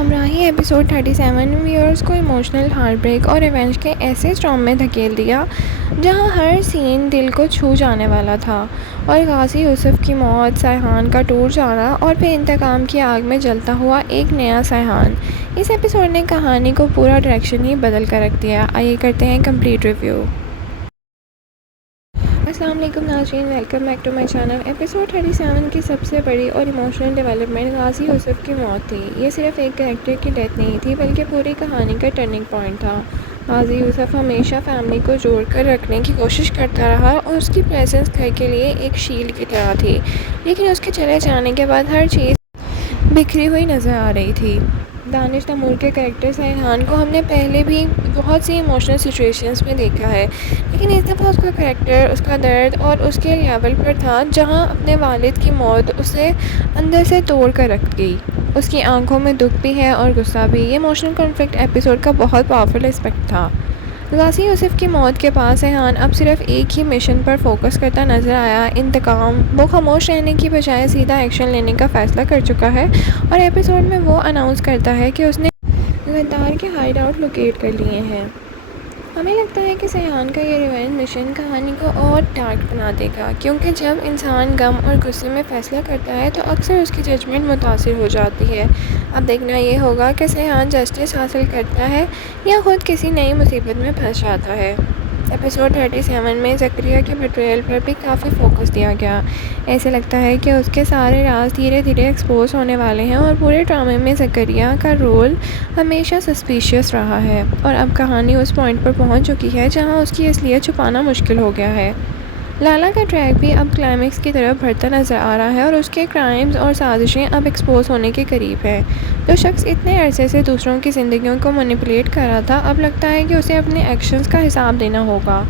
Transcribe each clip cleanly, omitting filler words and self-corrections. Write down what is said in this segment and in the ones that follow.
हमराही episode 37 viewers को emotional heart break और revenge के ऐसे स्टॉर्म में धकेल दिया जहां हर सीन दिल को छू जाने वाला था। और गाजी यूसुफ की मौत, सैहान का टूट जाना और फिर इंतकाम की आग में जलता हुआ एक नया सैहान, इस एपिसोड ने कहानी को पूरा डायरेक्शन ही बदल कर रख दिया। आइए करते हैं कंप्लीट रिव्यू। अस्सलाम वालेकुम नाज़रीन, welcome back to my channel. Episode 37 की सबसे बड़ी और इमोशनल डेवलपमेंट गाजी यूसुफ की मौत थी। ये सिर्फ एक कैरेक्टर की डेथ नहीं थी बल्कि पूरी कहानी का टर्निंग पॉइंट था। गाजी यूसुफ हमेशा फैमिली को जोड़ कर रखने की कोशिश करता रहा और उसकी प्रेजेंस घर के लिए एक शील्ड की तरह थी, लेकिन उसके चले जाने के बाद हर चीज़ बिखरी हुई नज़र आ रही थी। दानिश तैमूर के कैरेक्टर सैहान को हमने पहले भी बहुत सी इमोशनल सिचुएशंस में देखा है, लेकिन इस दफ़ा उसका कैरेक्टर, उसका दर्द और उसके लेवल पर था जहां अपने वालिद की मौत उसे अंदर से तोड़ कर रख गई। उसकी आंखों में दुख भी है और गुस्सा भी। ये इमोशनल कॉन्फ्लिक्ट एपिसोड का बहुत पावरफुल एस्पेक्ट था। गाजी यूसुफ की मौत के बाद सैहान अब सिर्फ एक ही मिशन पर फोकस करता नज़र आया, इंतकाम। वो खामोश रहने की बजाय सीधा एक्शन लेने का फ़ैसला कर चुका है और एपिसोड में वो अनाउंस करता है कि उसने गद्दार के हाइड आउट लोकेट कर लिए हैं। हमें लगता है कि सैहान का ये रिवेंज मिशन कहानी को और डार्क बना देगा, क्योंकि जब इंसान गम और गुस्से में फ़ैसला करता है तो अक्सर उसकी जजमेंट मुतासिर हो जाती है। अब देखना ये होगा कि सैहान जस्टिस हासिल करता है या ख़ुद किसी नई मुसीबत में फंस जाता है। एपिसोड 37 में ज़करिया के बिट्रेयल पर भी काफ़ी फोकस दिया गया। ऐसे लगता है कि उसके सारे राज धीरे धीरे एक्सपोज होने वाले हैं और पूरे ड्रामे में ज़करिया का रोल हमेशा सस्पिशियस रहा है और अब कहानी उस पॉइंट पर पहुंच चुकी है जहां उसकी असलियत छुपाना मुश्किल हो गया है। लाला का ट्रैक भी अब क्लाइमेक्स की तरफ बढ़ता नज़र आ रहा है और उसके क्राइम्स और साजिशें अब एक्सपोज होने के करीब है। जो शख्स इतने अरसे से दूसरों की ज़िंदगियों को मैनिपुलेट कर रहा था, अब लगता है कि उसे अपने एक्शंस का हिसाब देना होगा।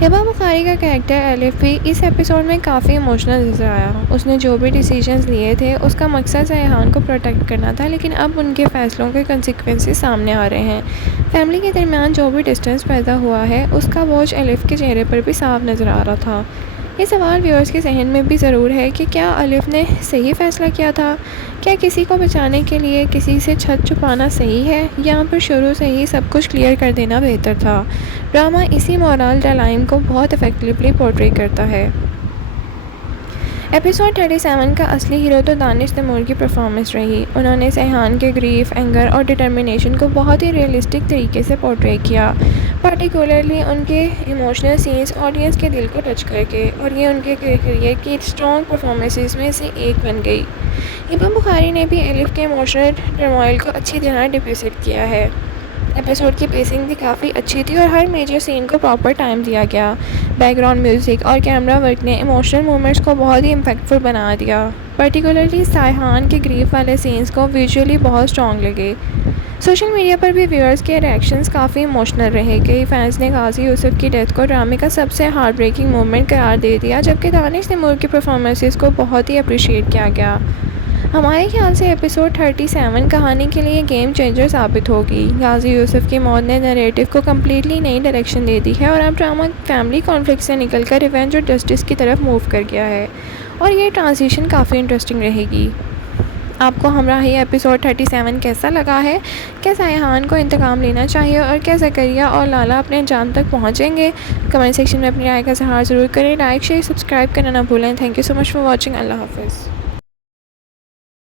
हिबा बुखारी का कैरेक्टर एलिफ भी इस एपिसोड में काफ़ी इमोशनल नज़र आया। उसने जो भी डिसीजंस लिए थे उसका मकसद सैहान को प्रोटेक्ट करना था, लेकिन अब उनके फ़ैसलों के कंसिक्वेंसेस सामने आ रहे हैं। फैमिली के दरमियान जो भी डिस्टेंस पैदा हुआ है उसका बोझ एलिफ के चेहरे पर भी साफ नज़र आ रहा था। ये सवाल व्यूअर्स के जहन में भी ज़रूर है कि क्या अलिफ ने सही फ़ैसला किया था? क्या किसी को बचाने के लिए किसी से छत छुपाना सही है, या फिर शुरू से ही सब कुछ क्लियर कर देना बेहतर था? ड्रामा इसी मोरल डायलेमा को बहुत इफेक्टिवली पोर्ट्रे करता है। एपिसोड 37 का असली हीरो तो दानिश तैमूर की परफॉर्मेंस रही। उन्होंने सैहान के ग्रीफ, एंगर और डिटर्मिनेशन को बहुत ही रियलिस्टिक तरीके से पोर्ट्रे किया, पर्टिकुलरली उनके इमोशनल सीन्स ऑडियंस के दिल को टच करके, और ये उनके करियर की स्ट्रॉन्ग परफॉर्मेंसेस में से एक बन गई। हिबा बुखारी ने भी एलिफ के इमोशनल टर्मोइल को अच्छी तरह डिपिक्ट किया है। एपिसोड की पेसिंग भी काफ़ी अच्छी थी और हर मेजर सीन को प्रॉपर टाइम दिया गया। बैकग्राउंड म्यूज़िक और कैमरा वर्क ने इमोशनल मोमेंट्स को बहुत ही इम्पैक्टफुल बना दिया। पर्टिकुलरली सैहान के ग्रीफ वाले सीन्स को विजुअली बहुत स्ट्रॉन्ग लगे। सोशल मीडिया पर भी व्यूअर्स के रिएक्शंस काफ़ी इमोशनल रहे। कई फैंस ने गाजी यूसुफ की डेथ को ड्रामे का सबसे हार्ट ब्रेकिंग मोमेंट करार दे दिया, जबकि दानिश तैमूर की परफॉर्मेंसेस को बहुत ही अप्रिशिएट किया गया। हमारे ख्याल से एपिसोड 37 कहानी के लिए गेम चेंजर साबित होगी। गाजी यूसुफ की मौत ने नैरेटिव को कम्प्लीटली नई डायरेक्शन दे दी है और अब ड्रामा फैमिली कॉन्फ्लिक्ट से निकलकर रिवेंज और जस्टिस की तरफ मूव कर गया है, और ये ट्रांजिशन काफ़ी इंटरेस्टिंग रहेगी। आपको हमारा ये एपिसोड 37 कैसा लगा है? क्या सैहान को इंतकाम लेना चाहिए और क्या ज़करिया और लाला अपने अंजाम तक पहुँचेंगे? कमेंट सेक्शन में अपनी राय का इज़हार ज़रूर करें। लाइक, शेयर, सब्सक्राइब करना ना भूलें। Thank you so much for watching. अल्लाह हाफ़िज़।